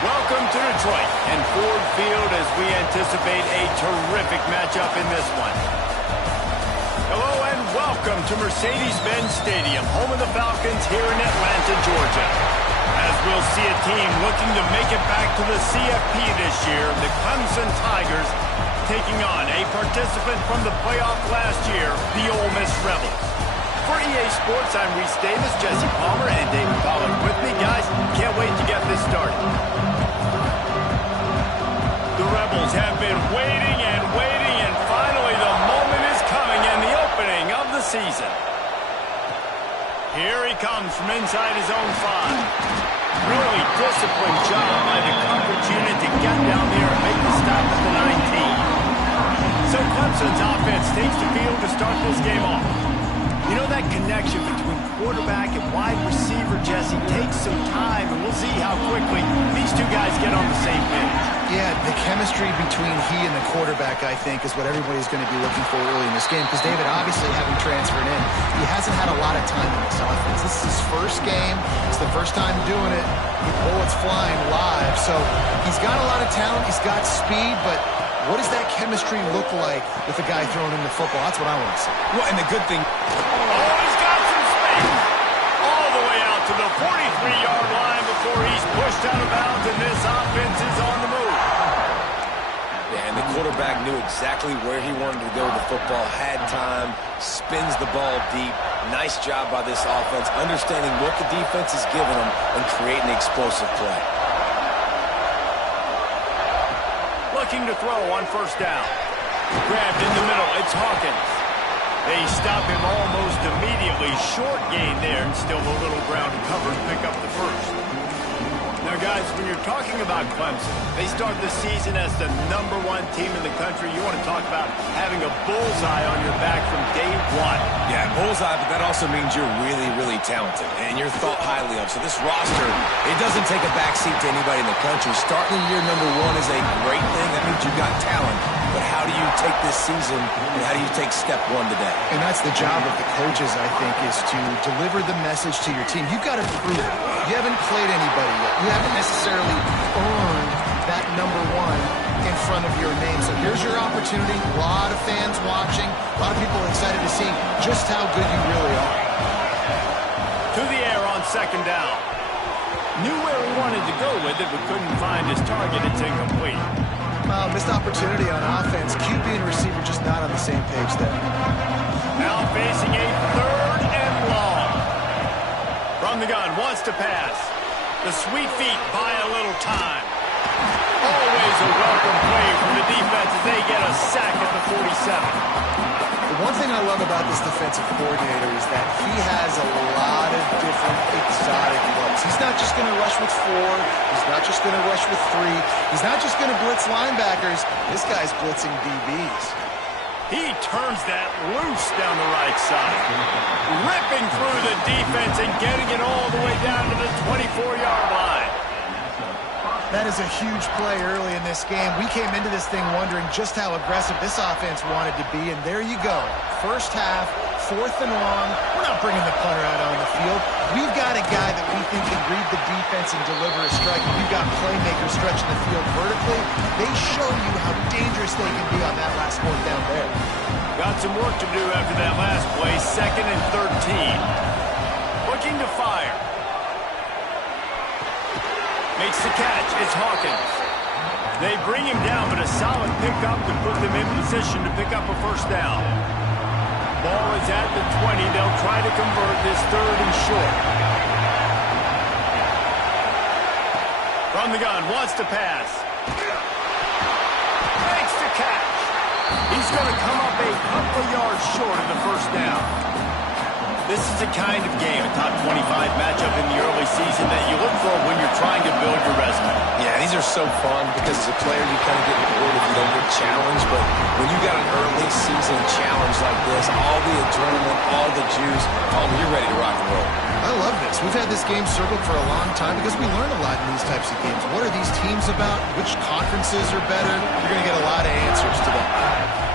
Welcome to Detroit and Ford Field as we anticipate a terrific matchup in this one. Hello and welcome to Mercedes-Benz Stadium, home of the Falcons here in Atlanta, Georgia. As we'll see a team looking to make it back to the CFP this year, the Clemson Tigers taking on a participant from the playoff last year, the Ole Miss Rebels. For EA Sports, I'm Reese Davis, Jesse Palmer, and David Pollard with me. Guys, can't wait to get this started. The Rebels have been waiting and waiting, and finally the moment is coming in the opening of the season. Here he comes from inside his own 5. Really disciplined job by the coverage unit to get down there and make the stop at the 19. So Clemson's offense takes the field to start this game off. You know, that connection between quarterback and wide receiver, Jesse, takes some time, and we'll see how quickly these two guys get on the same page. Yeah, the chemistry between he and the quarterback, I think, is what everybody's going to be looking for early in this game, because David, obviously, having transferred in, he hasn't had a lot of time in this offense. This is his first game. It's the first time doing it with bullets flying live, so he's got a lot of talent. He's got speed, but what does that chemistry look like with the guy throwing in the football? That's what I want to see. Well, and the good thing... Oh, he's got some space. All the way out to the 43-yard line before he's pushed out of bounds, and this offense is on the move. Yeah, and the quarterback knew exactly where he wanted to go with the football, had time, spins the ball deep. Nice job by this offense, understanding what the defense is giving them and creating an explosive play. Looking to throw on first down. Grabbed in the middle, it's Hawkins. They stop him almost immediately. Short gain there, and still a little ground to cover to pick up the first. Now, guys, when you're talking about Clemson, they start the season as the #1 team in the country. You want to talk about having a bullseye on your back from day one. Yeah, bullseye, but that also means you're really, really talented, and you're thought highly of. So this roster, it doesn't take a backseat to anybody in the country. Starting year #1 is a great thing. That means you've got talent. But how do you take this season, and how do you take step 1 today? And that's the job of the coaches, I think, is to deliver the message to your team. You've got to prove it. You haven't played anybody yet. You haven't necessarily earned that #1 in front of your name. So here's your opportunity. A lot of fans watching. A lot of people excited to see just how good you really are. To the air on second down. Knew where he wanted to go with it, but couldn't find his target. It's incomplete. Missed opportunity on offense. QB and receiver just not on the same page there. Now facing a 3rd and long. From the gun, wants to pass. The sweet feet buy a little time. Always a welcome play from the defense as they get a sack at the 47. The one thing I love about this defensive coordinator is that he has a lot of different exotic looks. He's not just going to rush with 4. He's not just going to rush with 3. He's not just going to blitz linebackers. This guy's blitzing DBs. He turns that loose down the right side. Ripping through the defense and getting it all the way down to the 24-yard line. That is a huge play early in this game. We came into this thing wondering just how aggressive this offense wanted to be, and there you go. First half, 4th and long. We're not bringing the punter out on the field. We've got a guy that we think can read the defense and deliver a strike. We've got playmakers stretching the field vertically. They show you how dangerous they can be on that last 4th down there. Got some work to do after that last play. 2nd and 13. Looking to fire. Makes the catch. It's Hawkins. They bring him down, but a solid pickup to put them in position to pick up a first down. Ball is at the 20. They'll try to convert this 3rd and short. From the gun, wants to pass. Makes the catch. He's going to come up a couple yards short of the first down. This is the kind of game, a top 25 matchup in the early season that you look for when you're trying to build your resume. Yeah, these are so fun because as a player you kind of get bored if you don't get challenged, but when you got an early season challenge like this, all the adrenaline, all the juice, you're ready to rock and roll. I love this. We've had this game circled for a long time because we learn a lot in these types of games. What are these teams about? Which conferences are better? You're going to get a lot of answers to that.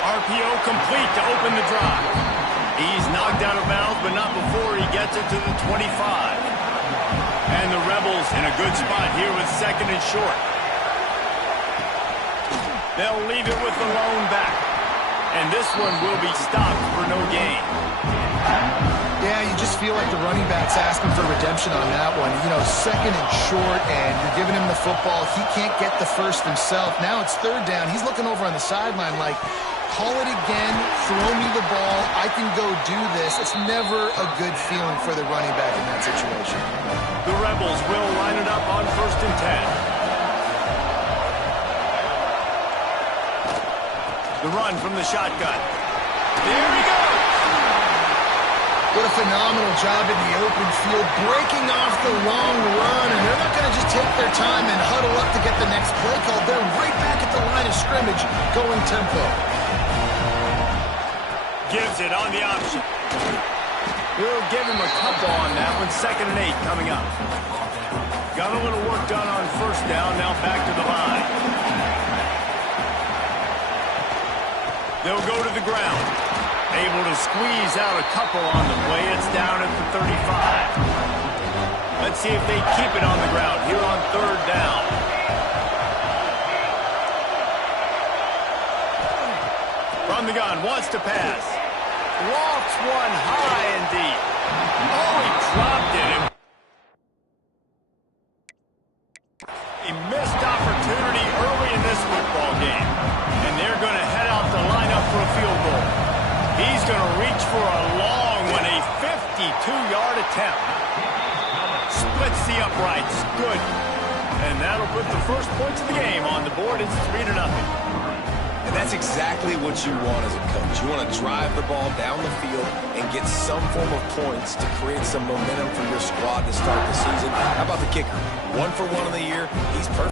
RPO complete to open the drive. He's knocked out of bounds, but not before he gets it to the 25. And the Rebels in a good spot here with 2nd and short. They'll leave it with the lone back. And this one will be stopped for no gain. Yeah, you just feel like the running back's asking for redemption on that one. You know, 2nd and short, and you're giving him the football. He can't get the first himself. Now it's 3rd down. He's looking over on the sideline like, call it again, throw me the ball, I can go do this. It's never a good feeling for the running back in that situation. The Rebels will line it up on 1st and 10. The run from the shotgun. There he goes! What a phenomenal job in the open field, breaking off the long run, and they're not going to just take their time and huddle up to get the next play called. They're right back at the line of scrimmage, going tempo. Gives it on the option. We'll give him a couple on that one. 2nd and 8 coming up. Got a little work done on 1st down, now back to the line. They'll go to the ground. Able to squeeze out a couple on the play. It's down at the 35. Let's see if they keep it on the ground here on 3rd down. From the gun, wants to pass. Lofts one high and deep. Oh, he dropped it. A missed opportunity early in this football game. And they're going to head out the lineup for a field goal. He's going to reach for a long one, a 52-yard attempt. Splits the uprights. Good. And that'll put the first points of the game on the board. It's 3-0. And that's exactly what you want as a coach. You want to drive the ball down the field and get some form of points to create some momentum for your squad to start the season. How about the kicker? 1 for 1 in the year. He's perfect.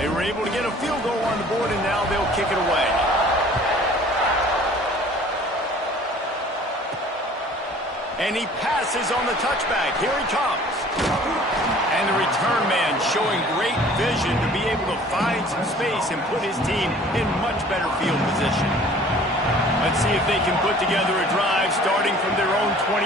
They were able to get a field goal on the board, and now they'll kick it away. And he passes on the touchback. Here he comes. And the return man showing great vision to be able to find some space and put his team in much better field position. Let's see if they can put together a drive starting from their own 28.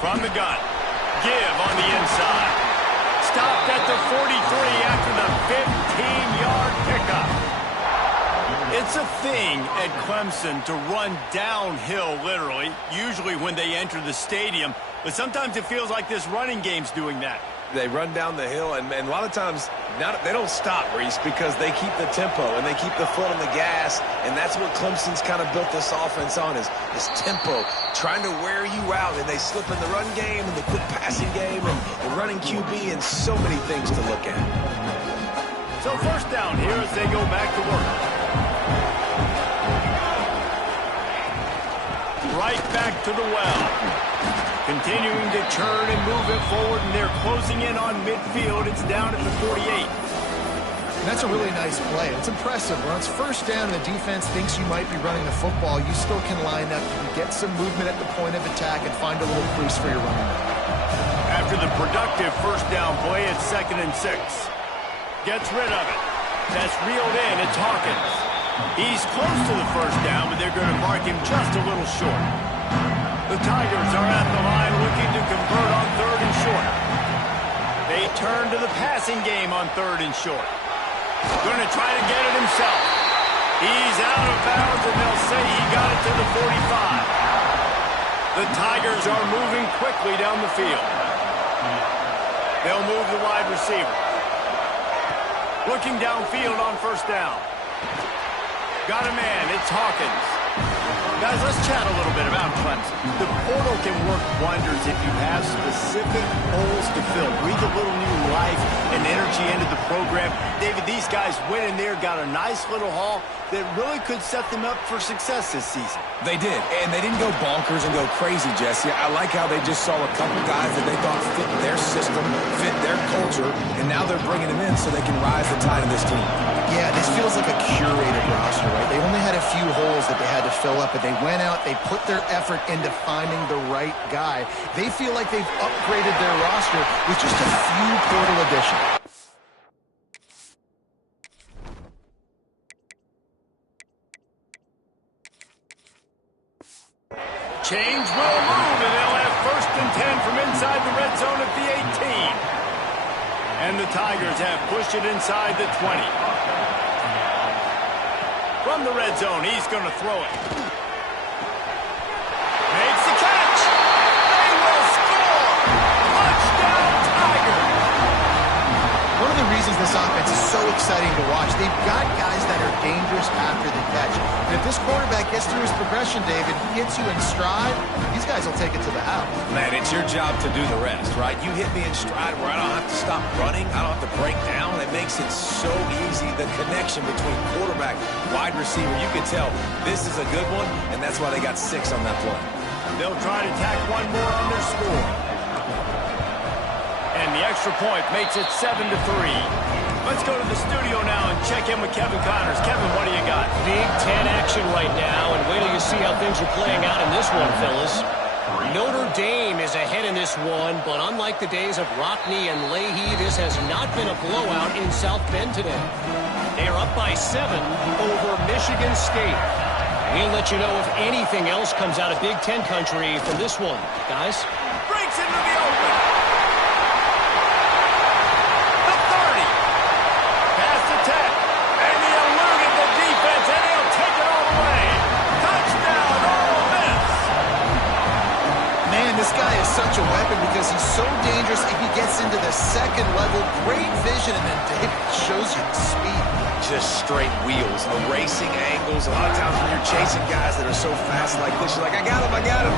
From the gun. Give on the inside. Stopped at the 43 after the 15-yard pickup. It's a thing at Clemson to run downhill, literally, usually when they enter the stadium. But sometimes it feels like this running game's doing that. They run down the hill, and a lot of times they don't stop, Reese, because they keep the tempo and they keep the foot on the gas, and that's what Clemson's kind of built this offense on is tempo, trying to wear you out, and they slip in the run game and the quick passing game and the running QB and so many things to look at. So first down here as they go back to work. Right back to the well. Continuing to churn and move it forward, and they're closing in on midfield. It's down at the 48. And that's a really nice play. It's impressive. When it's first down and the defense thinks you might be running the football, you still can line up. You can get some movement at the point of attack and find a little crease for your running back. After the productive first down play, it's 2nd and 6. Gets rid of it. That's reeled in. It's Hawkins. He's close to the first down, but they're going to mark him just a little short. The Tigers are at the line looking to convert on 3rd and short. They turn to the passing game on 3rd and short. Going to try to get it himself. He's out of bounds, and they'll say he got it to the 45. The Tigers are moving quickly down the field. They'll move the wide receiver. Looking downfield on first down. Got a man. It's Hawkins. Guys, let's chat a little bit about Clemson. The portal can work wonders if you have specific holes to fill. Breathe a little new life and energy into the program. David, these guys went in there, got a nice little haul that really could set them up for success this season. They did, and they didn't go bonkers and go crazy, Jesse. I like how they just saw a couple guys that they thought fit their system, fit their culture, and now they're bringing them in so they can rise the tide of this team. Yeah, this feels like a curated roster, right? They only had a few holes that they had to fill up, but they went out, they put their effort into finding the right guy. They feel like they've upgraded their roster with just a few portal additions. Change will move, and they'll have 1st and 10 from inside the red zone at the 18. And the Tigers have pushed it inside the 20. From the red zone, he's going to throw it. Makes the catch. They will score. Touchdown, Tigers. One of the reasons this offense is so exciting to watch, they've got guys that are dangerous after the catch. And if this quarterback gets through his progression, David, gets you in stride, these guys will take it to the house. Man, it's your job to do the rest, right? You hit me in stride where I don't have to stop running. I don't have to break down. It makes it so easy. The connection between quarterback, wide receiver, you can tell this is a good one, and that's why they got 6 on that play. They'll try to tack one more on their score. And the extra point makes it 7-3. Let's go to the studio now and check in with Kevin Connors. Kevin, what do you got? Big Ten action right now, and wait till you see how things are playing out in this one, fellas. Notre Dame is ahead in this one, but unlike the days of Rockne and Leahy, this has not been a blowout in South Bend today. They are up by 7 over Michigan State. We'll let you know if anything else comes out of Big Ten country from this one. Guys? Breaks into the open. The 30. Pass to 10. And he eluded the defense, and he'll take it all the way. Touchdown, Ole Miss. Man, this guy is such a weapon because he's so dangerous if he gets into the second level. Great vision, and then David shows you the speed. Just straight wheels, erasing angles. A lot of times when you're chasing guys that are so fast like this, you're like, I got him, I got him.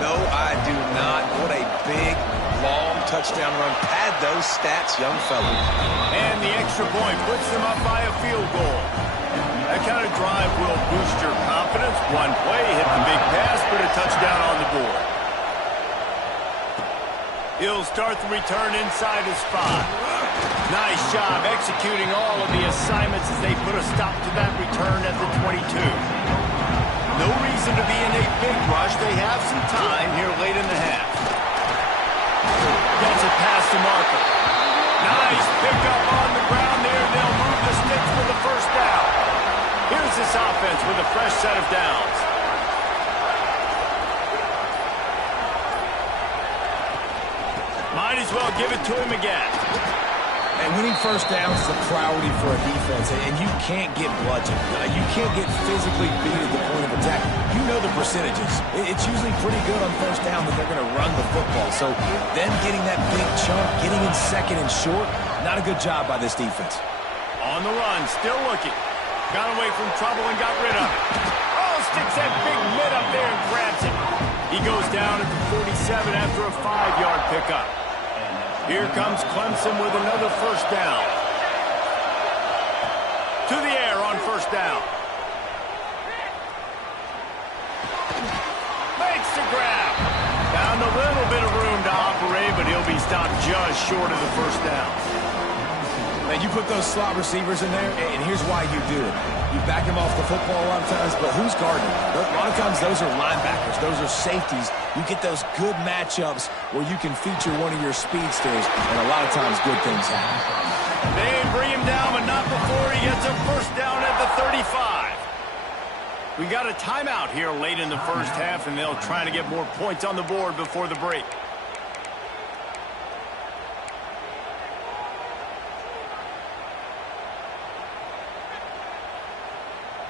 No, I do not. What a big, long touchdown run. Pad those stats, young fella. And the extra point puts them up by a field goal. That kind of drive will boost your confidence. One play, hit the big pass, put a touchdown on the board. He'll start the return inside his 5. Nice job executing all of the assignments as they put a stop to that return at the 22. No reason to be in a big rush. They have some time here late in the half. Gets it past the marker. Nice pickup on the ground there. They'll move the sticks for the first down. Here's this offense with a fresh set of downs. Might as well give it to him again. And winning first downs is a priority for a defense, and you can't get bludgeoned. You can't get physically beat at the point of attack. You know the percentages. It's usually pretty good on first down that they're going to run the football. So them getting that big chunk, getting in second and short, not a good job by this defense. On the run, still looking. Got away from trouble and got rid of it. Oh, sticks that big mid up there and grabs it. He goes down at the 47 after a 5-yard pickup. Here comes Clemson with another first down. To the air on first down. Makes the grab. Found a little bit of room to operate, but he'll be stopped just short of the first down. Man, you put those slot receivers in there, and here's why you do it. You back them off the football a lot of times, but who's guarding? A lot of times those are linebackers. Those are safeties. You get those good matchups where you can feature one of your speedsters, and a lot of times good things happen. They bring him down, but not before he gets a first down at the 35. We got a timeout here late in the first half, and they'll try to get more points on the board before the break.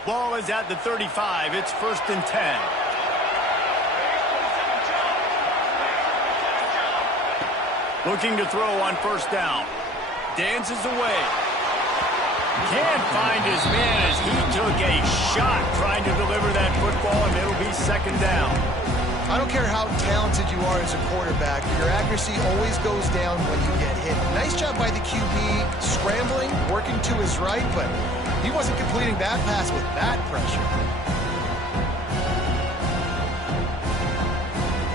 Ball is at the 35. It's 1st and 10. Looking to throw on first down. Dances away. Can't find his man as he took a shot trying to deliver that football, and it'll be 2nd down. I don't care how talented you are as a quarterback, your accuracy always goes down when you get hit. Nice job by the QB, scrambling, working to his right, but he wasn't completing that pass with that pressure.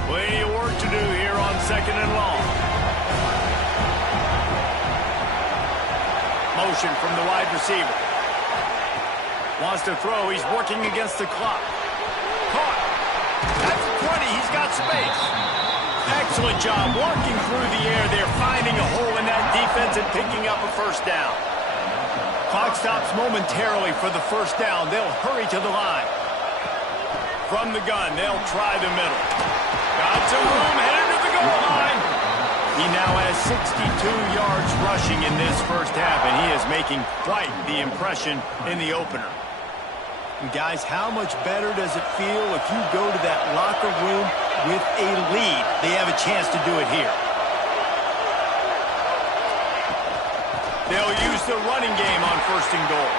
Plenty of work to do here on 2nd and long. Motion from the wide receiver. Wants to throw. He's working against the clock. Caught. That's 20. He's got space. Excellent job working through the air there, finding a hole in that defense and picking up a first down. Clock stops momentarily for the first down. They'll hurry to the line. From the gun, they'll try the middle. Got some room, headed to the goal line. He now has 62 yards rushing in this first half, and he is making quite the impression in the opener. And guys, how much better does it feel if you go to that locker room with a lead? They have a chance to do it here. They'll use the running game on 1st and goal.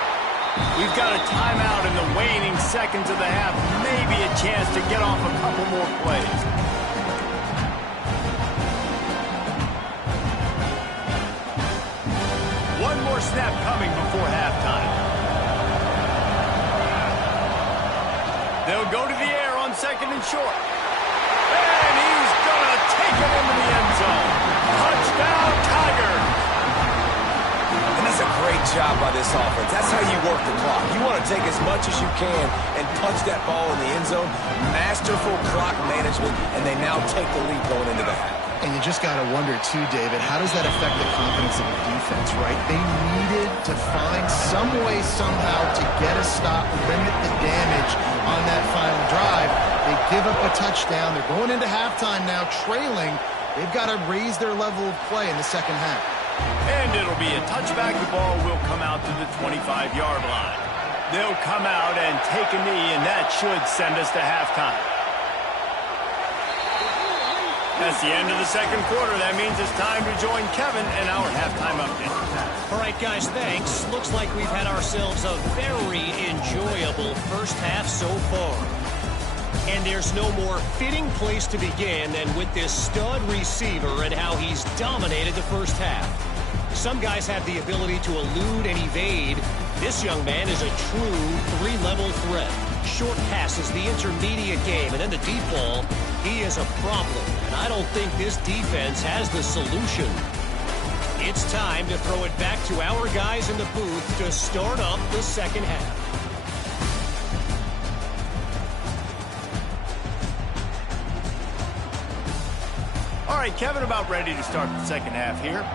We've got a timeout in the waning seconds of the half. Maybe a chance to get off a couple more plays. One more snap coming before halftime. They'll go to the air on 2nd and short. And he's going to take it into the end zone. Touchdown, Tigers. And that's a great job by this offense. That's how you work the clock. You want to take as much as you can and punch that ball in the end zone. Masterful clock management, and they now take the lead going into the half. And you just got to wonder, too, David, how does that affect the confidence of the defense, right? They needed to find some way, somehow, to get a stop, limit the damage on that final drive. They give up a touchdown. They're going into halftime now, trailing. They've got to raise their level of play in the second half. And it'll be a touchback. The ball will come out to the 25-yard line. They'll come out and take a knee, and that should send us to halftime. That's the end of the second quarter. That means it's time to join Kevin and our halftime update. All right, guys, thanks. Looks like we've had ourselves a very enjoyable first half so far. And there's no more fitting place to begin than with this stud receiver and how he's dominated the first half. Some guys have the ability to elude and evade. This young man is a true three-level threat. Short passes, the intermediate game, and then the deep ball. He is a problem, and I don't think this defense has the solution. It's time to throw it back to our guys in the booth to start up the second half. All right, Kevin, about ready to start the second half here.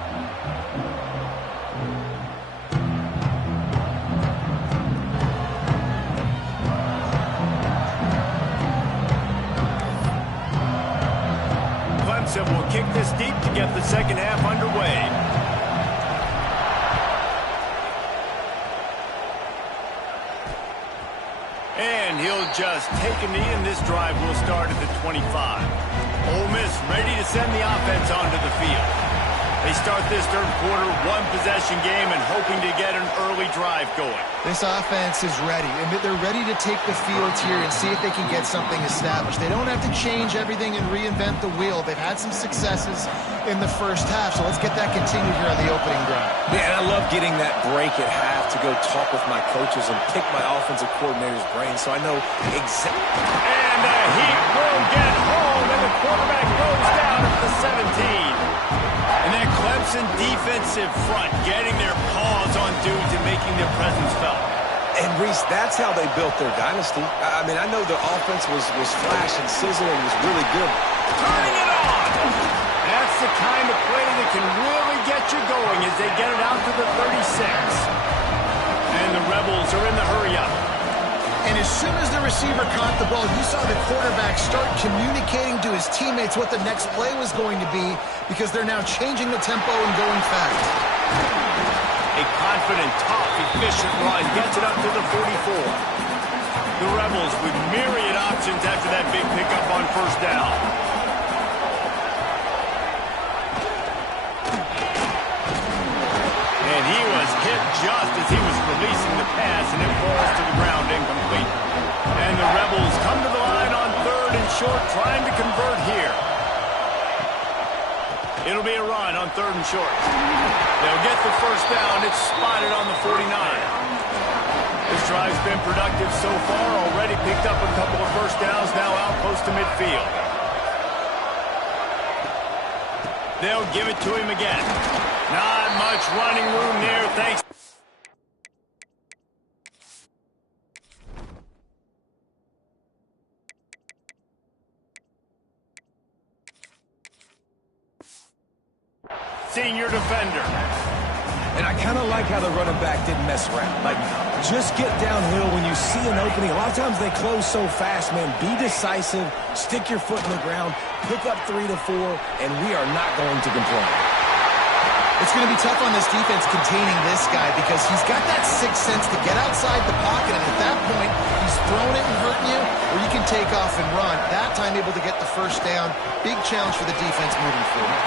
Clemson will kick this deep to get the second half underway. And he'll just take a knee, and this drive will start at the 25. Ole Miss ready to send the offense onto the field. They start this third quarter one-possession game and hoping to get an early drive going. This offense is ready, and they're ready to take the field here and see if they can get something established. They don't have to change everything and reinvent the wheel. They've had some successes in the first half, so let's get that continued here on the opening drive. Yeah, and I love getting that break at half to go talk with my coaches and pick my offensive coordinator's brain so I know exactly. And the Heat will get home, and the quarterback goes down at the 17. And that Clemson defensive front getting their paws on dudes and making their presence felt. And, Reese, that's how they built their dynasty. I mean, I know the offense was flash and sizzle and was really good. Turning it on! That's the kind of play that can really get you going as they get it out to the 36. And the Rebels are in the hurry-up. And as soon as the receiver caught the ball, you saw the quarterback start communicating to his teammates what the next play was going to be because they're now changing the tempo and going fast. A confident, tough, efficient run gets it up to the 44. The Rebels with myriad options after that big pickup on first down. And he was hit just as he was releasing the pass, and it falls to the ground incomplete. And the Rebels come to the line on third and short, trying to convert here. It'll be a run on third and short. They'll get the first down. It's spotted on the 49. This drive's been productive so far. Already picked up a couple of first downs, now out close to midfield. They'll give it to him again. Not much running room there, thanks. Senior defender. And I kind of like how the running back didn't mess around. Like, just get downhill when you see an opening. A lot of times they close so fast, man. Be decisive, stick your foot in the ground, pick up 3 to 4, and we are not going to complain. It's going to be tough on this defense containing this guy because he's got that sixth sense to get outside the pocket, and at that point, he's throwing it and hurting you, or you can take off and run. That time able to get the first down. Big challenge for the defense moving forward.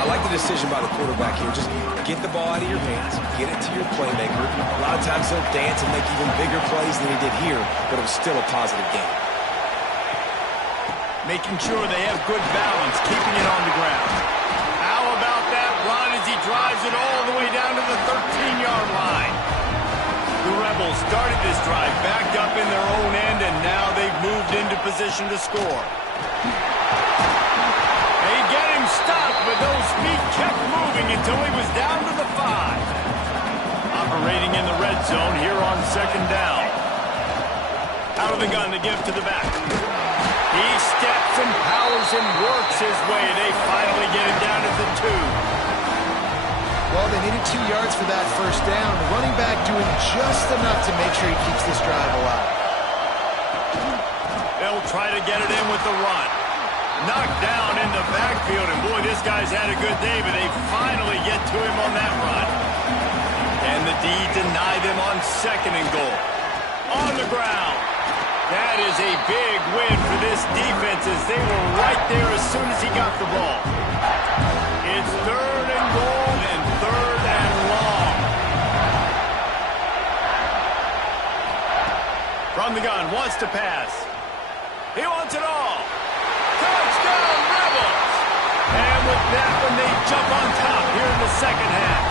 I like the decision by the quarterback here. Just get the ball out of your hands, get it to your playmaker. A lot of times he'll dance and make even bigger plays than he did here, but it was still a positive game. Making sure they have good balance, keeping it on the ground. How about that run as he drives it all the way down to the 13-yard line? The Rebels started this drive backed up in their own end, and now they've moved into position to score. They get him stopped, but those feet kept moving until he was down to the 5. Operating in the red zone here on second down. Out of the gun to give to the back. He steps and powers and works his way. They finally get him down at the 2. Well, they needed 2 yards for that first down. The running back doing just enough to make sure he keeps this drive alive. They'll try to get it in with the run. Knocked down in the backfield, and boy, this guy's had a good day, but they finally get to him on that run. And the D deny them on second and goal. On the ground. That is a big win for this defense as they were right there as soon as he got the ball. It's third and goal and third and long. From the gun, wants to pass. He wants it all. Touchdown, Rebels! And with that one, they jump on top here in the second half.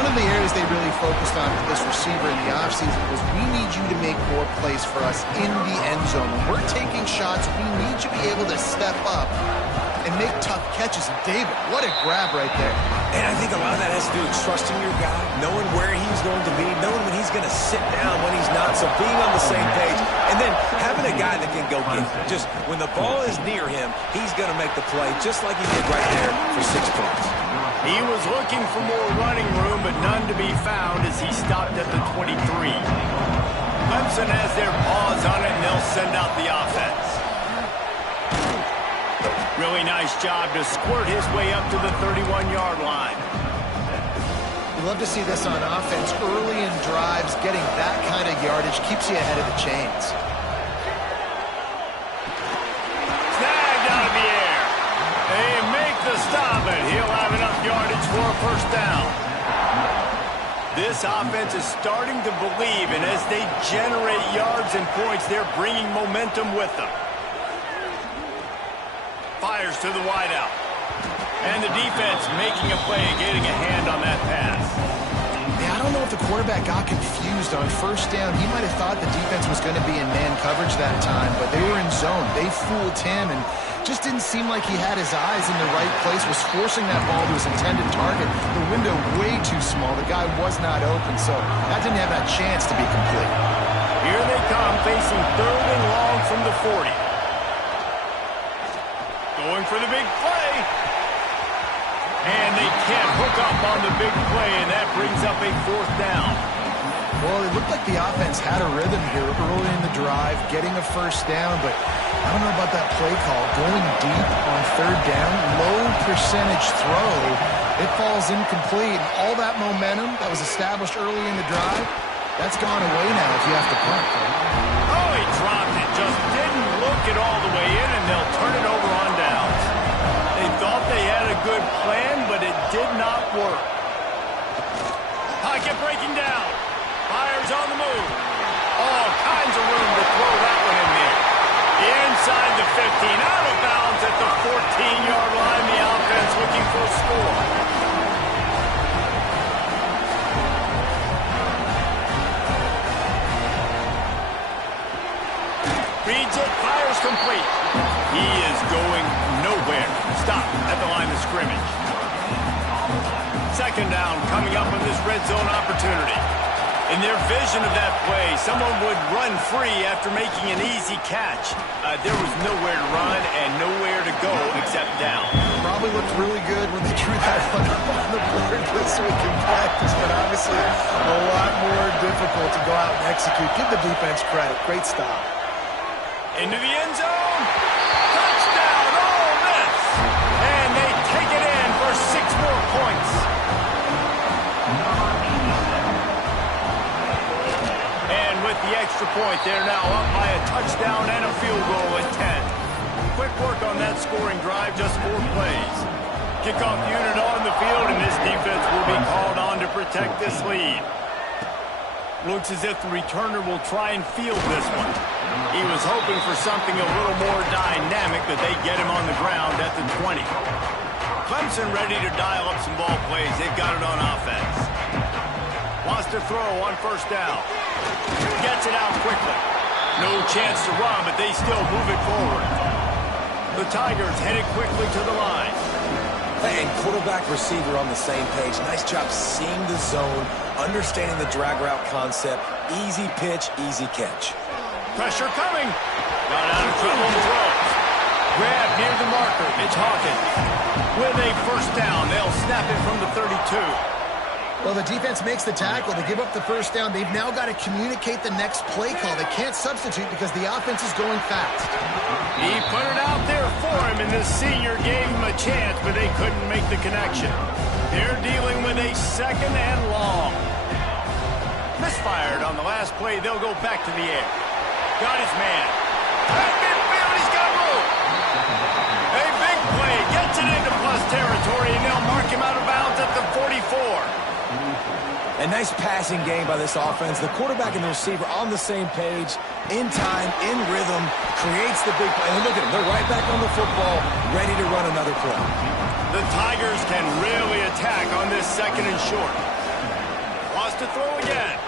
One of the areas they really focused on with this receiver in the offseason was we need you to make more plays for us in the end zone. When we're taking shots, we need you to be able to step up and make tough catches. And David, what a grab right there. And I think a lot of that has to do with trusting your guy, knowing where he's going to be, knowing when he's going to sit down, when he's not, so being on the same page, and then having a guy that can go get it. Just when the ball is near him, he's going to make the play just like he did right there for 6 points. He was looking for more running room, but none to be found as he stopped at the 23. Clemson has their paws on it, and they'll send out the offense. Really nice job to squirt his way up to the 31-yard line. We love to see this on offense. Early in drives, getting that kind of yardage keeps you ahead of the chains. Snagged out of the air. They make the stop, and he'll have enough yardage for a first down. This offense is starting to believe, and as they generate yards and points, they're bringing momentum with them. Fires to the wideout. And the defense making a play, getting a hand on that pass. Yeah, I don't know if the quarterback got confused on first down. He might have thought the defense was going to be in man coverage that time, but they were in zone. They fooled him and just didn't seem like he had his eyes in the right place, was forcing that ball to his intended target. The window way too small. The guy was not open, so that didn't have that chance to be complete. Here they come, facing 3rd and long from the 40. Going for the big play. And they can't hook up on the big play, and that brings up a 4th down. Well, it looked like the offense had a rhythm here early in the drive, getting a first down, but I don't know about that play call. Going deep on 3rd down, low percentage throw, it falls incomplete. And all that momentum that was established early in the drive, that's gone away now if you have to punt. Oh, he dropped it. Just didn't look it all the way in, and they'll turn it over on downs. They thought they had a good plan, but it did not work. Pocket breaking down. Fires on the move. All kinds of room to throw that one in there. Inside the 15, out of bounds at the 14-yard line. The offense looking for a score. Reads it, fires complete. He is going nowhere. Stop at the line of scrimmage. 2nd down coming up on this red zone opportunity. In their vision of that play, someone would run free after making an easy catch. There was nowhere to run and nowhere to go except down. Probably looked really good when they drew that one up on the board this week in practice, but obviously a lot more difficult to go out and execute. Give the defense credit. Great stop. Into the end zone. Touchdown, Ole Miss. And they take it in for 6 more points. And with the extra point, they're now up by a touchdown and a field goal at 10. Quick work on that scoring drive, just 4 plays. Kickoff unit on the field, and this defense will be called on to protect this lead. Looks as if the returner will try and field this one. He was hoping for something a little more dynamic, but they get him on the ground at the 20. Clemson ready to dial up some ball plays. They've got it on offense. Wants to throw on 1st down. Gets it out quickly. No chance to run, but they still move it forward. The Tigers headed quickly to the line. And quarterback receiver on the same page. Nice job seeing the zone, understanding the drag route concept. Easy pitch, easy catch. Pressure coming. Got out of trouble and throws. Grab near the marker. It's Hawkins. With a 1st down, they'll snap it from the 32. Well, the defense makes the tackle. They give up the 1st down. They've now got to communicate the next play call. They can't substitute because the offense is going fast. He put it out there for him, and the senior gave him a chance, but they couldn't make the connection. They're dealing with a 2nd and long. Misfired on the last play. They'll go back to the air. Got his man. At midfield, he's got room. A big play. Gets it into plus territory, and they'll mark him out of bounds at the 44. A nice passing game by this offense. The quarterback and the receiver on the same page, in time, in rhythm, creates the big play. And look at them. They're right back on the football, ready to run another play. The Tigers can really attack on this 2nd and short. Wants to throw again.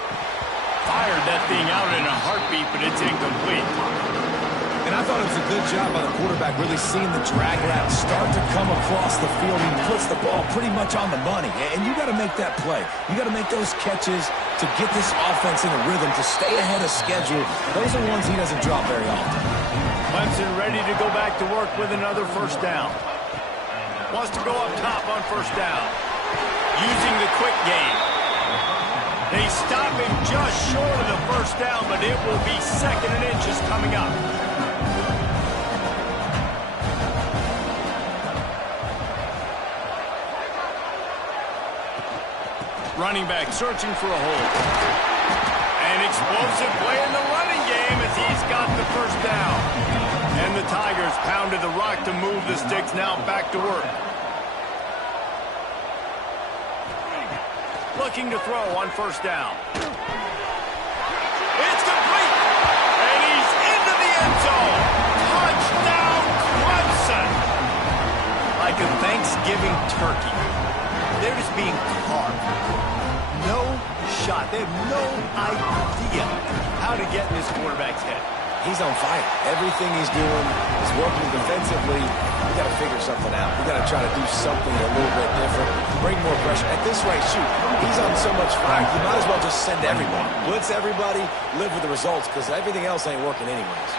Fired that thing out in a heartbeat, but it's incomplete. And I thought it was a good job by the quarterback, really seeing the drag route start to come across the field. He puts the ball pretty much on the money. And you got to make that play. You got to make those catches to get this offense in a rhythm, to stay ahead of schedule. Those are ones he doesn't drop very often. Clemson ready to go back to work with another 1st down. Wants to go up top on 1st down. Using the quick game. They stop him just short of the 1st down, but it will be 2nd and inches coming up. Running back searching for a hole. An explosive play in the running game as he's got the first down. And the Tigers pounded the rock to move the sticks, now back to work. Looking to throw on first down. It's complete. And he's into the end zone. Touchdown, Clemson. Like a Thanksgiving turkey. They're just being carved. No shot. They have no idea how to get in this quarterback's head. He's on fire. Everything he's doing is working defensively. We got to figure something out. We got to try to do something a little bit different. Bring more pressure. At this rate, shoot, he's on so much fire. You might as well just send everybody. Blitz everybody, live with the results, because everything else ain't working anyways.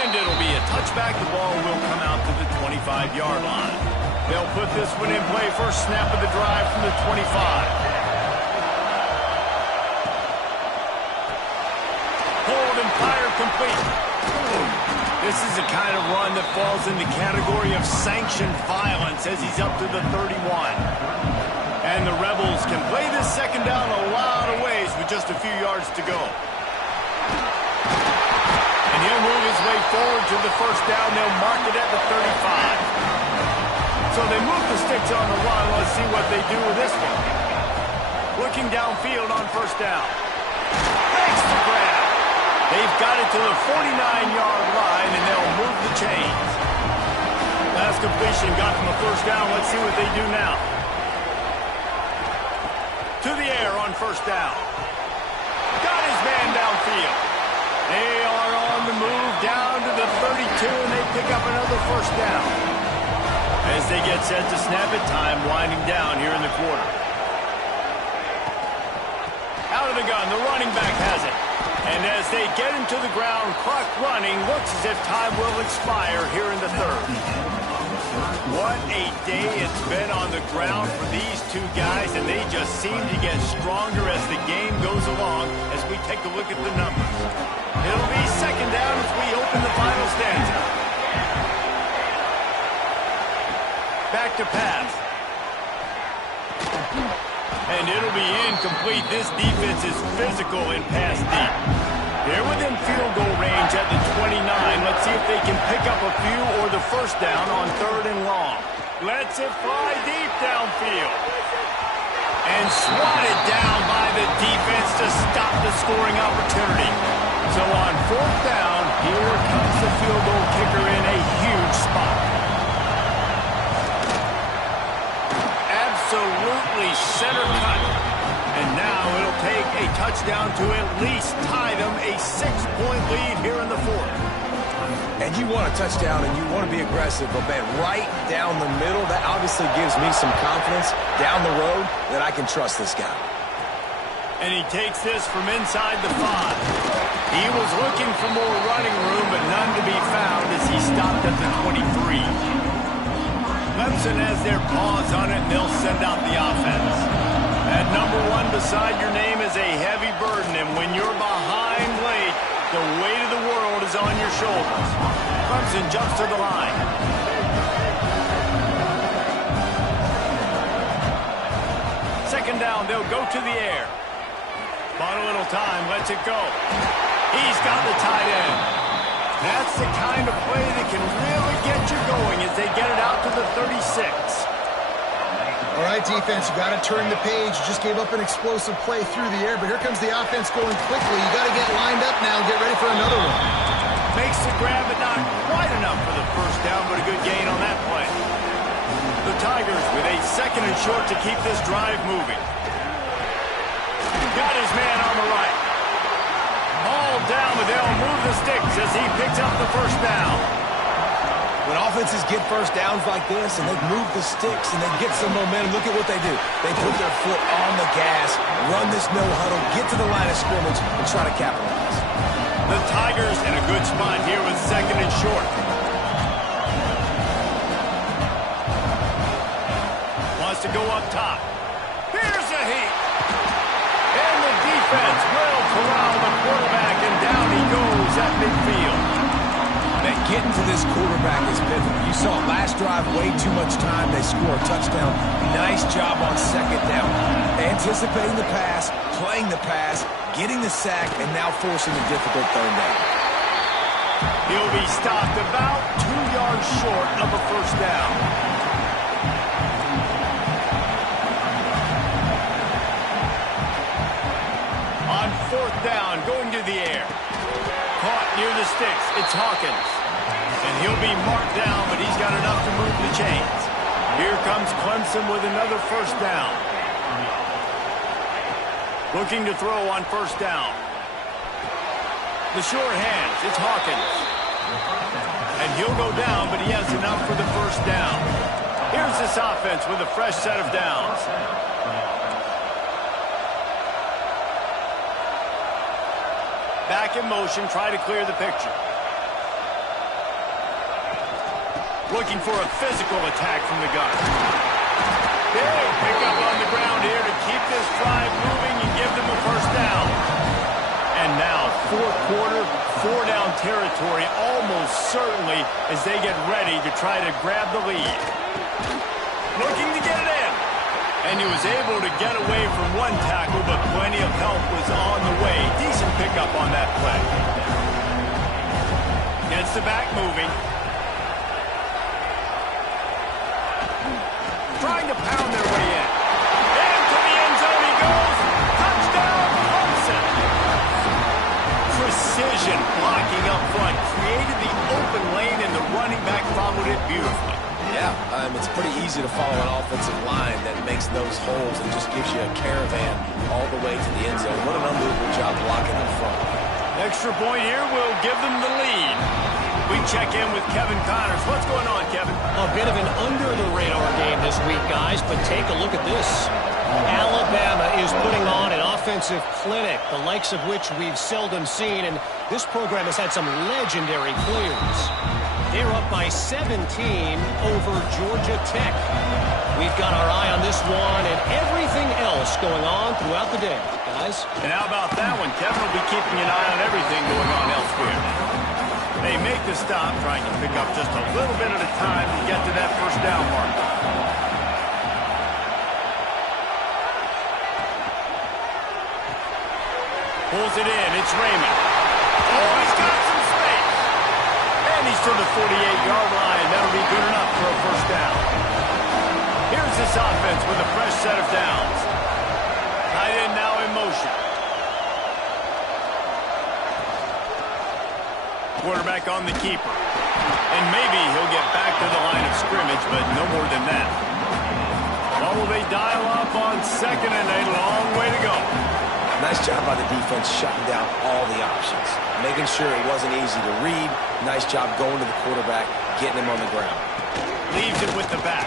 And it'll be a touchback. The ball will come out to the 25-yard line. They'll put this one in play. First snap of the drive from the 25. Hold and fire complete. This is the kind of run that falls in the category of sanctioned violence as he's up to the 31. And the Rebels can play this second down a lot of ways with just a few yards to go. And he'll move his way forward to the first down. They'll mark it at the 35. So they move the sticks on the run. Let's see what they do with this one. Looking downfield on first down. Makes the grab. They've got it to the 49-yard line, and they'll move the chains. Last completion got them a first down. Let's see what they do now. To the air on first down. Got his man downfield. They are on the move down to the 32, and they pick up another first down. As they get set to snap it, time winding down here in the quarter. Out of the gun, the running back has it. And as they get him to the ground, clock running, looks as if time will expire here in the third. What a day it's been on the ground for these two guys, and they just seem to get stronger as the game goes along as we take a look at the numbers. It'll be second down as we open the final stanza. Back to pass. And it'll be incomplete. This defense is physical and pass deep. They're within field goal range at the 29. Let's see if they can pick up a few or the first down on third and long. Lets it fly deep downfield. And swatted down by the defense to stop the scoring opportunity. So on fourth down, here comes the field goal kicker in a huge spot. Absolutely center cut. And now it'll take a touchdown to at least tie them a 6-point lead here in the fourth. And you want a touchdown and you want to be aggressive, but man, right down the middle, that obviously gives me some confidence down the road that I can trust this guy. And he takes this from inside the 5. He was looking for more running room, but none to be found as he stopped at the 23. Clemson has their paws on it, and they'll send out the offense. That number 1 beside your name is a heavy burden, and when you're behind late, the weight of the world is on your shoulders. Clemson jumps to the line. Second down, they'll go to the air. Bought a little time, lets it go. He's got the tight end. That's the kind of play that can really get you going as they get it out to the 36. All right, defense, you got to turn the page. You just gave up an explosive play through the air, but here comes the offense going quickly. You got to get lined up now and get ready for another one. Makes the grab, but not quite enough for the first down, but a good gain on that play. The Tigers with a second and short to keep this drive moving. Got his man on the right. Ball down, but they'll move the sticks as he picks up the first down. When offenses get first downs like this and they move the sticks and they get some momentum, look at what they do. They put their foot on the gas, run this no huddle, get to the line of scrimmage, and try to capitalize. The Tigers in a good spot here with second and short. Wants to go up top. Here's a heat. And the defense will corral the quarterback, and down he goes at midfield. Man, Getting to this quarterback is pivotal. You saw last drive, way too much time. They score a touchdown. Nice job on second down. Anticipating the pass, playing the pass, getting the sack, and now forcing a difficult third down. He'll be stopped about 2 yards short of a first down. On fourth down, going to the air. Caught near the sticks. It's Hawkins. And he'll be marked down, but he's got enough to move the chains. Here comes Clemson with another first down. Looking to throw on first down. The short hands. It's Hawkins. And he'll go down, but he has enough for the first down. Here's this offense with a fresh set of downs. Back in motion, try to clear the picture. Looking for a physical attack from the gun. Big pickup on the ground here to keep this drive moving and give them a first down. And now, fourth quarter, 4-down territory almost certainly as they get ready to try to grab the lead. Looking to get it in. And he was able to get away from one tackle, but plenty of help was on the way. Decent pickup on that play. Gets the back moving. Trying to pound their way in. Into the end zone he goes. Touchdown, Clemson. Precision blocking up front. Created the open lane, and the running back followed it beautifully. Yeah, it's pretty easy to follow an offensive line that makes those holes and just gives you a caravan all the way to the end zone. What an unbelievable job blocking up front. Extra point here will give them the lead. We check in with Kevin Connors. What's going on, Kevin? A bit of an under-the-radar game this week, guys, but take a look at this. Alabama is putting on an offensive clinic, the likes of which we've seldom seen, and this program has had some legendary players. They're up by 17 over Georgia Tech. We've got our eye on this one and everything else going on throughout the day, guys. And how about that one? Kevin will be keeping an eye on everything going on elsewhere. They make the stop, trying to pick up just a little bit at a time to get to that first down mark. Pulls it in. It's Raymond. Oh, he's got some space. And he's to the 48-yard line. That'll be good enough for a first down. Here's this offense with a fresh set of downs. Tight end now in motion. Quarterback on the keeper. And maybe he'll get back to the line of scrimmage, but no more than that. Well, will they dial up on second and a long way to go? Nice job by the defense shutting down all the options. Making sure it wasn't easy to read. Nice job going to the quarterback, getting him on the ground. Leaves it with the back.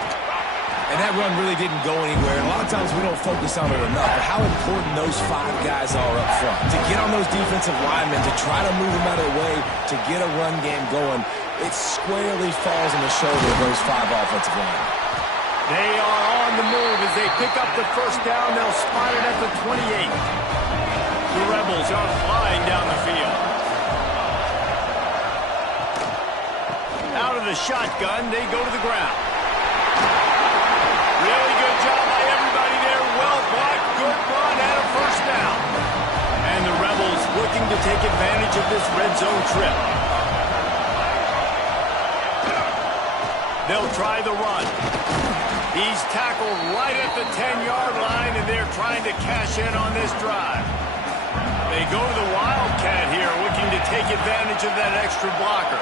And that run really didn't go anywhere. A lot of times we don't focus on it enough, but how important those 5 guys are up front. To get on those defensive linemen, to try to move them out of the way, to get a run game going, it squarely falls on the shoulder of those 5 offensive linemen. They are on the move as they pick up the first down. They'll spot it at the 28. The Rebels are flying down the field. Out of the shotgun, they go to the ground. Really good job by everybody there. Well blocked, good run, and a first down. And the Rebels looking to take advantage of this red zone trip. They'll try the run. He's tackled right at the 10-yard line, and they're trying to cash in on this drive. They go to the Wildcat here, looking to take advantage of that extra blocker.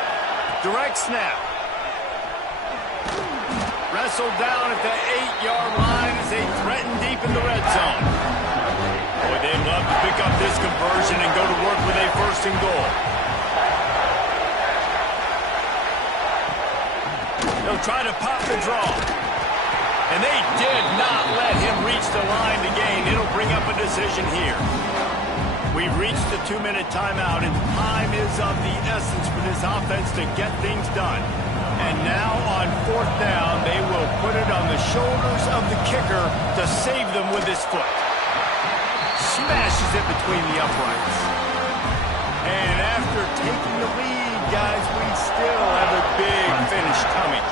Direct snap. Wrestled down at the 8-yard line as they threaten deep in the red zone. Boy, they'd love to pick up this conversion and go to work with a first and goal. They'll try to pop the draw. And they did not let him reach the line to gain. It'll bring up a decision here. We've reached the 2-minute timeout, and time is of the essence for this offense to get things done. And now on fourth down, they will put it on the shoulders of the kicker to save them with his foot. Smashes it between the uprights. And after taking the lead, guys, we still have a big finish coming.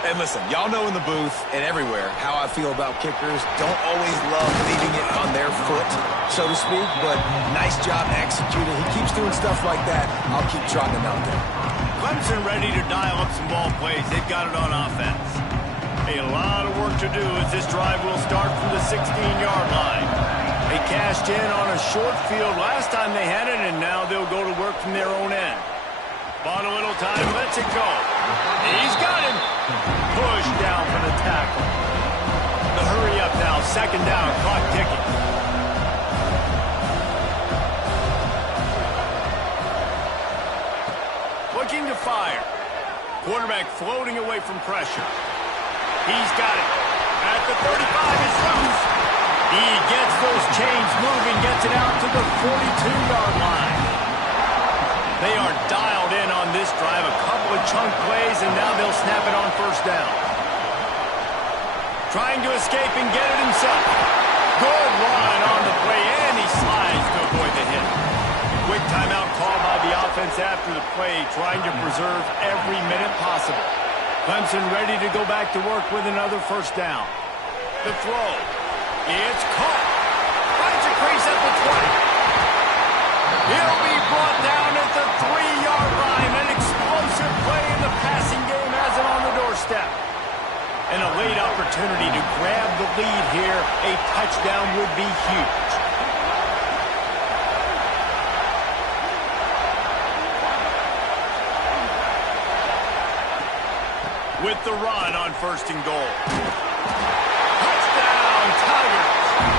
And listen, y'all know in the booth and everywhere how I feel about kickers. Don't always love leaving it on their foot, so to speak, but nice job executing. He keeps doing stuff like that. I'll keep trotting him out there. Clemson ready to dial up some ball plays. They've got it on offense. A lot of work to do as this drive will start from the 16-yard line. They cashed in on a short field last time they had it, and now they'll go to work from their own end. Bought a little time, lets it go. He's got him. Push down for the tackle. The hurry up now, second down, clock ticking. Looking to fire. Quarterback floating away from pressure. He's got it. At the 35, it's loose. He gets those chains moving, gets it out to the 42-yard line. They are dialed in on this drive, a couple of chunk plays, and now they'll snap it on first down. Trying to escape and get it himself. Good run on the play, and he slides to avoid the hit. Quick timeout call by the offense after the play, trying to preserve every minute possible. Clemson ready to go back to work with another first down. The throw. It's caught. Finds a crease at the 20. He'll be brought down at the 3-yard line. An explosive play in the passing game has it on the doorstep. And a late opportunity to grab the lead here. A touchdown would be huge. With the run on first and goal. Touchdown, Tigers.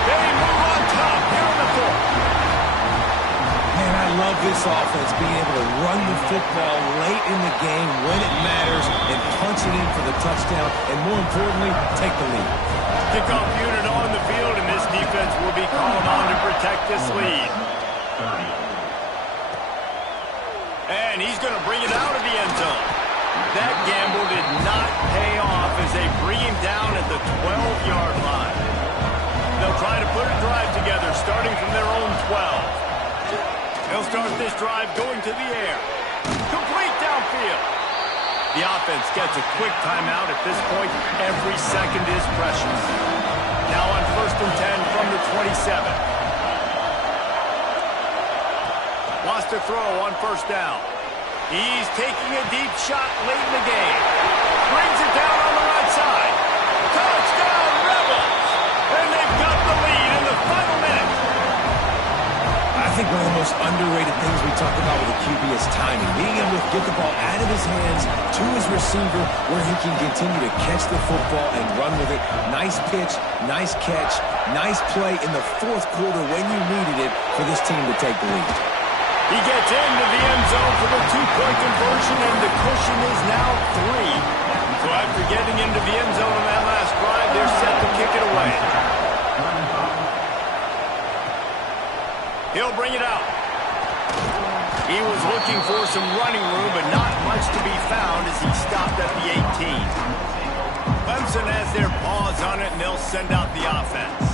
They move on top here in the fourth. Man, I love this offense being able to run the football late in the game when it matters and punching in for the touchdown and, more importantly, take the lead. Kickoff unit on the field, and this defense will be called on to protect this lead. And he's going to bring it out of the end zone. That gamble did not pay off as they bring him down at the 12-yard line. They'll try to put a drive together, starting from their own 12. They'll start this drive going to the air. Complete downfield. The offense gets a quick timeout. At this point, every second is precious. Now on first and 10 from the 27. Lost a throw on first down. He's taking a deep shot late in the game. Brings it down on the right side. Touchdown, Rebels! And they've got the lead in the final minute. I think one of the most underrated things we talk about with a QB is timing. Being able to get the ball out of his hands to his receiver where he can continue to catch the football and run with it. Nice pitch, nice catch, nice play in the fourth quarter when you needed it for this team to take the lead. He gets into the end zone for the two-point conversion, and the cushion is now 3. So after getting into the end zone on that last drive, they're set to kick it away. He'll bring it out. He was looking for some running room, but not much to be found as he stopped at the 18. Clemson has their paws on it, and they'll send out the offense.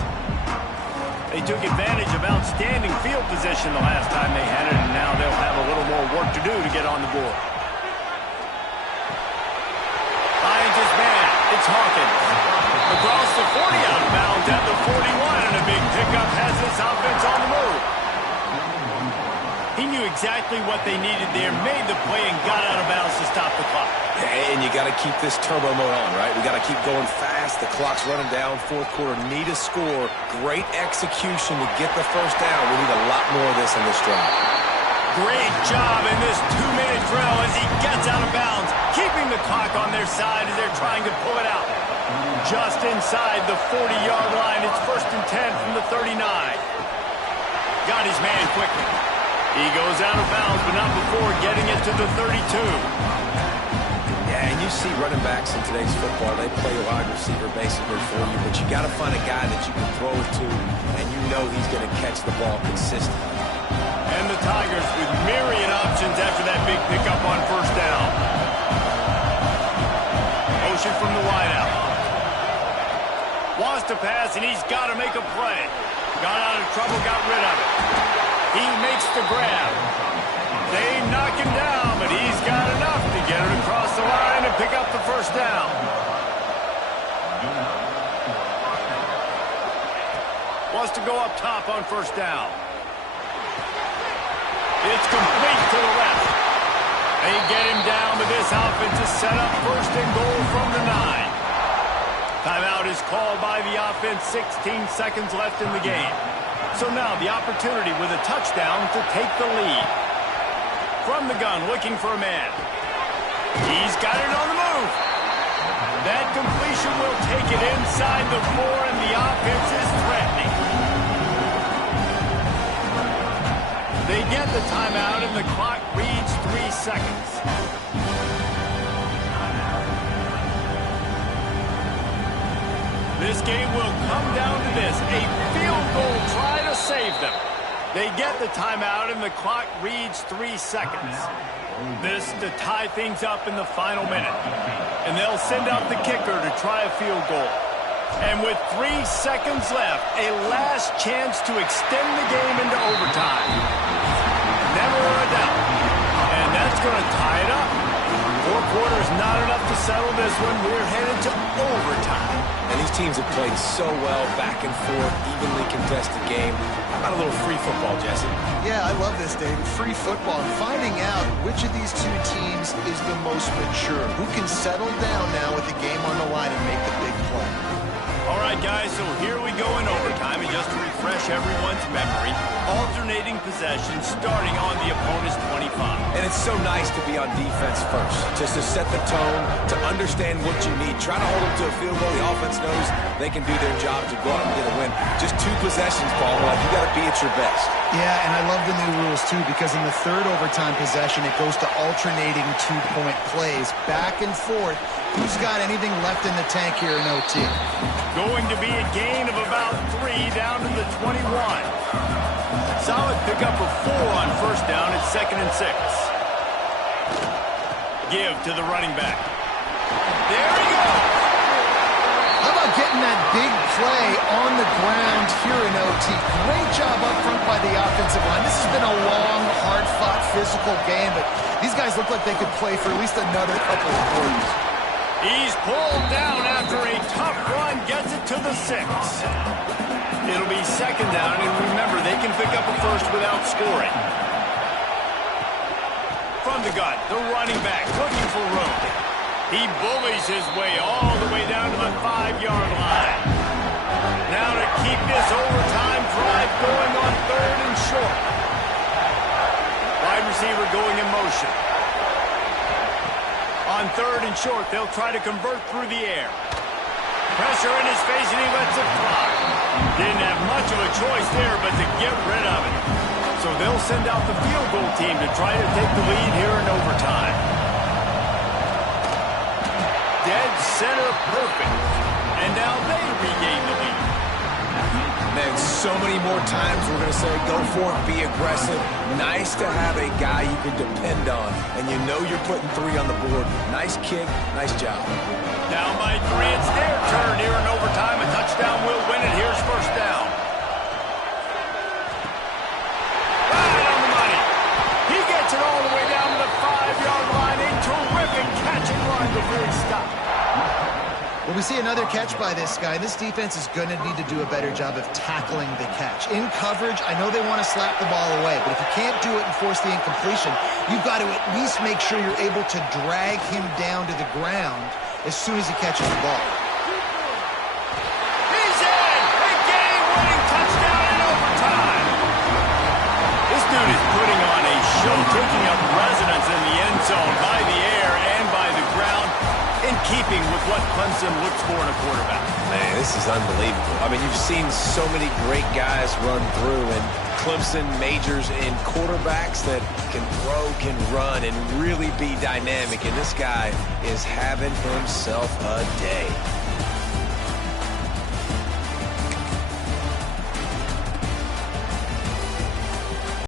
They took advantage of outstanding field position the last time they had it, and now they'll have a little more work to do to get on the board. Finds his man. It's Hawkins. Across the 40 out of bounds at the 41, and a big pickup has this offense on the move. He knew exactly what they needed there, made the play, and got out of bounds to stop the clock. And you got to keep this turbo mode on, right? We got to keep going fast. The clock's running down. Fourth quarter, need a score. Great execution to get the first down. We need a lot more of this in this drive. Great job in this 2-minute drill as he gets out of bounds, keeping the clock on their side as they're trying to pull it out. Just inside the 40-yard line. It's first and 10 from the 39. Got his man quickly. He goes out of bounds, but not before getting it to the 32. Yeah, and you see running backs in today's football, they play wide receiver basically for you, but you got to find a guy that you can throw it to, and you know he's going to catch the ball consistently. And the Tigers with myriad options after that big pickup on first down. Motion from the wideout. Wants to pass, and he's got to make a play. Got out of trouble, got rid of it. He makes the grab. They knock him down, but he's got enough to get it across the line and pick up the first down. Wants to go up top on first down. It's complete to the left. They get him down, but this offense is set up first and goal from the 9. Timeout is called by the offense, 16 seconds left in the game. So now the opportunity with a touchdown to take the lead. From the gun, looking for a man. He's got it on the move. That completion will take it inside the 4, and the offense is threatening. They get the timeout, and the clock reads 3 seconds. This game will come down to this. A field goal try to save them. They get the timeout, and the clock reads 3 seconds. This to tie things up in the final minute. And they'll send out the kicker to try a field goal. And with 3 seconds left, a last chance to extend the game into overtime. Never a doubt. And that's going to tie it up. 4 quarters not enough to settle this one. We're headed to overtime. And these teams have played so well, back and forth, evenly contested game. How about a little free football, Jesse? Yeah, I love this, David. Free football. And finding out which of these two teams is the most mature. Who can settle down now with the game on the line and make the big play. All right, guys, so here we go in overtime. And just to refresh everyone's memory, alternating possession starting on the opponent's 25. And it's so nice to be on defense first, just to set the tone, to understand what you need. Try to hold them to a field goal. The offense knows they can do their job to go out and get a win. Just 2 possessions, Paul. Like, you got to be at your best. Yeah, and I love the new rules, too, because in the third overtime possession, it goes to alternating 2-point plays, back and forth. Who's got anything left in the tank here in OT? Going to be a gain of about 3 down to the 21. Solid pickup of 4 on first down at 2nd and 6. Give to the running back. There he goes. How about getting that big play on the ground here in OT? Great job up front by the offensive line. This has been a long, hard-fought, physical game, but these guys look like they could play for at least another couple of quarters. He's pulled down after a tough run, gets it to the 6. It'll be 2nd down, and remember, they can pick up a first without scoring. From the gun, the running back looking for room. He bullies his way all the way down to the 5-yard line. Now to keep this overtime drive going on 3rd and short. Wide receiver going in motion. On 3rd and short, they'll try to convert through the air. Pressure in his face, and he lets it fly. Didn't have much of a choice there, but to get rid of it. So they'll send out the field goal team to try to take the lead here in overtime. Dead center perfect. And now they regain the lead. Man, so many more times we're going to say go for it, be aggressive. Nice to have a guy you can depend on, and you know you're putting 3 on the board. Nice kick, nice job. Down by 3, it's their turn here in overtime. A touchdown will win it. Here's first down. Right on the money. He gets it all the way down to the 5-yard line. A terrific catch and run before he stopped. Well, we see another catch by this guy. This defense is going to need to do a better job of tackling the catch. In coverage, I know they want to slap the ball away, but if you can't do it and force the incompletion, you've got to at least make sure you're able to drag him down to the ground as soon as he catches the ball. He's in! A game-winning touchdown in overtime! This dude is putting on a show, taking up residence in the end zone by the air and by the ground, in keeping with what Clemson looks for in a quarterback. Man, this is unbelievable. I mean, you've seen so many great guys run through, and Clemson majors in quarterbacks that can throw, can run, and really be dynamic. And this guy is having himself a day.